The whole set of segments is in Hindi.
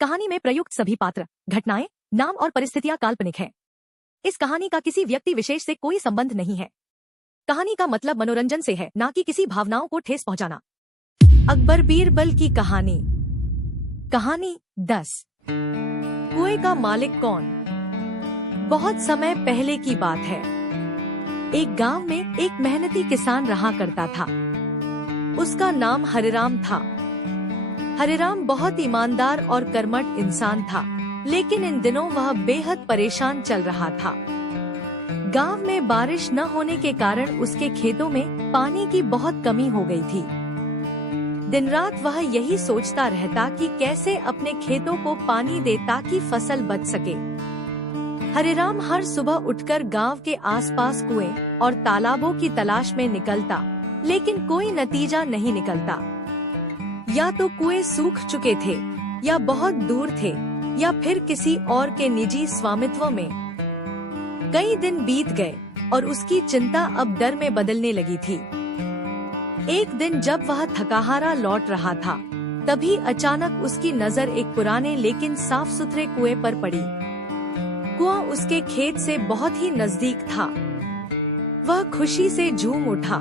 कहानी में प्रयुक्त सभी पात्र, घटनाएं, नाम और परिस्थितियां काल्पनिक हैं। इस कहानी का किसी व्यक्ति विशेष से कोई संबंध नहीं है। कहानी का मतलब मनोरंजन से है, न कि किसी भावनाओं को ठेस पहुंचाना। अकबर बीरबल की कहानी। कहानी 10। कुएं का मालिक कौन। बहुत समय पहले की बात है। एक गांव में एक मेहनती किसान रहा करता था। उसका नाम हरिराम था। हरिराम बहुत ईमानदार और कर्मठ इंसान था, लेकिन इन दिनों वह बेहद परेशान चल रहा था। गांव में बारिश न होने के कारण उसके खेतों में पानी की बहुत कमी हो गई थी। दिन रात वह यही सोचता रहता कि कैसे अपने खेतों को पानी दे ताकि फसल बच सके। हरिराम हर सुबह उठकर गांव के आसपास कुएं और तालाबों की तलाश में निकलता, लेकिन कोई नतीजा नहीं निकलता। या तो कुएं सूख चुके थे, या बहुत दूर थे, या फिर किसी और के निजी स्वामित्व में। कई दिन बीत गए और उसकी चिंता अब डर में बदलने लगी थी। एक दिन जब वह थकाहारा लौट रहा था, तभी अचानक उसकी नजर एक पुराने लेकिन साफ सुथरे कुएं पर पड़ी। कुआं उसके खेत से बहुत ही नजदीक था। वह खुशी से झूम उठा।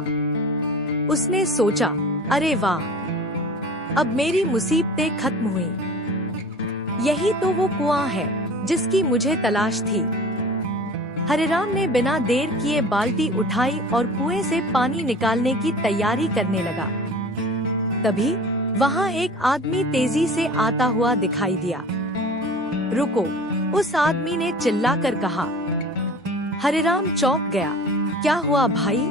उसने सोचा, अरे वाह, अब मेरी मुसीबतें खत्म हुई। यही तो वो कुआं है जिसकी मुझे तलाश थी। हरिराम ने बिना देर किए बाल्टी उठाई और कुएं से पानी निकालने की तैयारी करने लगा। तभी वहां एक आदमी तेजी से आता हुआ दिखाई दिया। रुको, उस आदमी ने चिल्लाकर कहा। हरिराम चौंक गया। क्या हुआ भाई?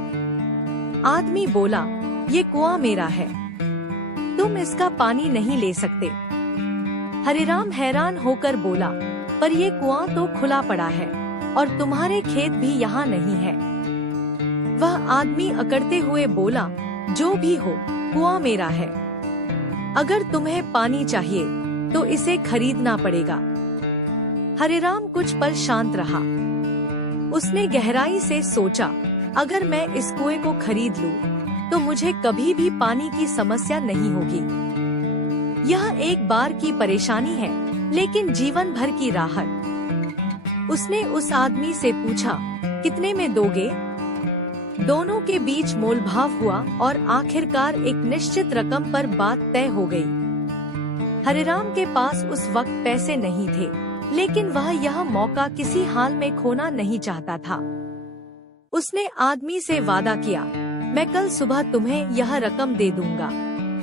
आदमी बोला, ये कुआं मेरा है, तुम इसका पानी नहीं ले सकते। हरिराम हैरान होकर बोला, पर ये कुआं तो खुला पड़ा है और तुम्हारे खेत भी यहाँ नहीं है। वह आदमी अकड़ते हुए बोला, जो भी हो, कुआं मेरा है। अगर तुम्हें पानी चाहिए तो इसे खरीदना पड़ेगा। हरिराम कुछ पल शांत रहा। उसने गहराई से सोचा, अगर मैं इस कुएं को खरीद लूं, तो मुझे कभी भी पानी की समस्या नहीं होगी। यह एक बार की परेशानी है, लेकिन जीवन भर की राहत। उसने उस आदमी से पूछा, कितने में दोगे? दोनों के बीच मोलभाव हुआ और आखिरकार एक निश्चित रकम पर बात तय हो गई। हरिराम के पास उस वक्त पैसे नहीं थे, लेकिन वह यह मौका किसी हाल में खोना नहीं चाहता था। उसने आदमी से वादा किया, मैं कल सुबह तुम्हें यह रकम दे दूंगा,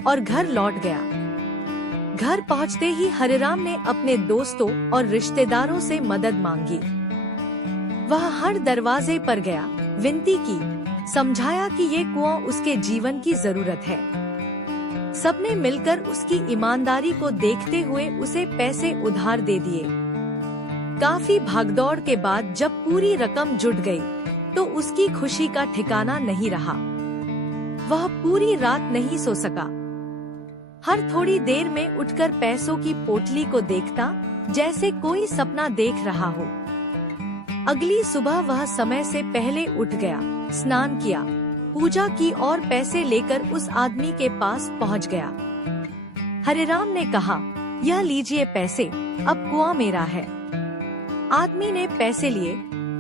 और घर लौट गया। घर पहुंचते ही हरिराम ने अपने दोस्तों और रिश्तेदारों से मदद मांगी। वह हर दरवाजे पर गया, विनती की, समझाया कि ये कुआं उसके जीवन की जरूरत है। सबने मिलकर उसकी ईमानदारी को देखते हुए उसे पैसे उधार दे दिए। काफी भागदौड़ के बाद जब पूरी रकम जुट गई, तो उसकी खुशी का ठिकाना नहीं रहा। वह पूरी रात नहीं सो सका। हर थोड़ी देर में उठकर पैसों की पोटली को देखता, जैसे कोई सपना देख रहा हो। अगली सुबह वह समय से पहले उठ गया, स्नान किया, पूजा की और पैसे लेकर उस आदमी के पास पहुंच गया। हरिराम ने कहा, यह लीजिए पैसे, अब कुआं मेरा है। आदमी ने पैसे लिए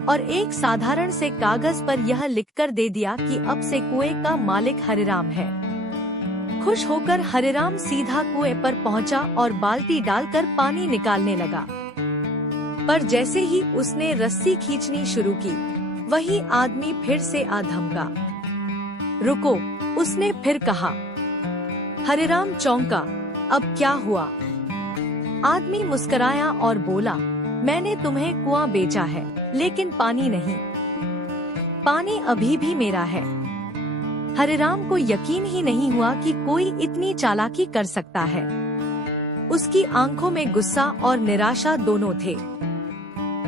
और एक साधारण से कागज पर यह लिखकर दे दिया कि अब से कुएं का मालिक हरिराम है। खुश होकर हरिराम सीधा कुएं पर पहुंचा और बाल्टी डालकर पानी निकालने लगा। पर जैसे ही उसने रस्सी खींचनी शुरू की, वही आदमी फिर से आ धमका। रुको, उसने फिर कहा। हरिराम चौंका, अब क्या हुआ? आदमी मुस्कुराया और बोला, मैंने तुम्हें कुआं बेचा है, लेकिन पानी नहीं। पानी अभी भी मेरा है। हरिराम को यकीन ही नहीं हुआ कि कोई इतनी चालाकी कर सकता है। उसकी आंखों में गुस्सा और निराशा दोनों थे,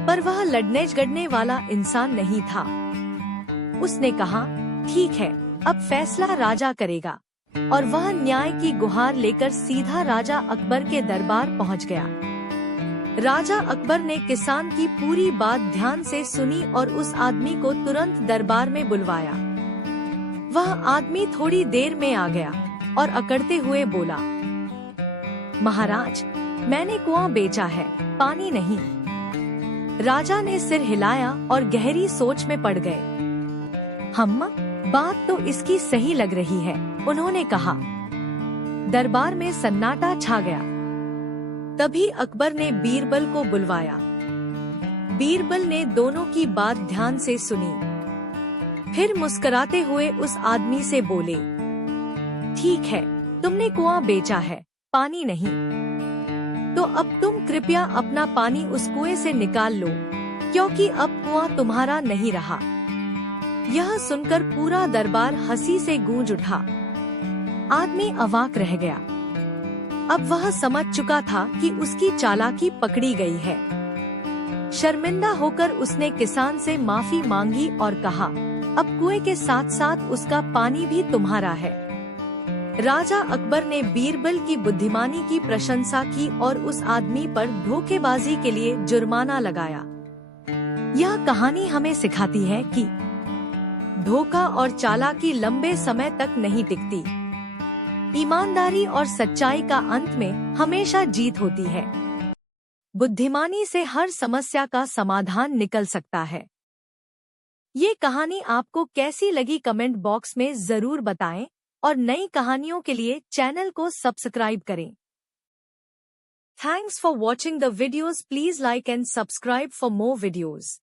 पर वह लड़ने झगड़ने वाला इंसान नहीं था। उसने कहा, ठीक है, अब फैसला राजा करेगा। और वह न्याय की गुहार लेकर सीधा राजा अकबर के दरबार पहुंच गया। राजा अकबर ने किसान की पूरी बात ध्यान से सुनी और उस आदमी को तुरंत दरबार में बुलवाया। वह आदमी थोड़ी देर में आ गया और अकड़ते हुए बोला, महाराज, मैंने कुआं बेचा है, पानी नहीं। राजा ने सिर हिलाया और गहरी सोच में पड़ गए। हम्म, बात तो इसकी सही लग रही है, उन्होंने कहा। दरबार में सन्नाटा छा गया। तभी अकबर ने बीरबल को बुलवाया। बीरबल ने दोनों की बात ध्यान से सुनी, फिर मुस्कुराते हुए उस आदमी से बोले, ठीक है, तुमने कुआं बेचा है, पानी नहीं, तो अब तुम कृपया अपना पानी उस कुएं से निकाल लो, क्योंकि अब कुआं तुम्हारा नहीं रहा। यह सुनकर पूरा दरबार हंसी से गूंज उठा। आदमी अवाक रह गया। अब वह समझ चुका था कि उसकी चालाकी पकड़ी गई है। शर्मिंदा होकर उसने किसान से माफी मांगी और कहा, अब कुएं के साथ साथ उसका पानी भी तुम्हारा है। राजा अकबर ने बीरबल की बुद्धिमानी की प्रशंसा की और उस आदमी पर धोखेबाजी के लिए जुर्माना लगाया। यह कहानी हमें सिखाती है कि धोखा और चालाकी लंबे समय तक नहीं टिकती। ईमानदारी और सच्चाई का अंत में हमेशा जीत होती है। बुद्धिमानी से हर समस्या का समाधान निकल सकता है। ये कहानी आपको कैसी लगी कमेंट बॉक्स में जरूर बताएं और नई कहानियों के लिए चैनल को सब्सक्राइब करें। Thanks for watching the videos. Please like and subscribe for more videos.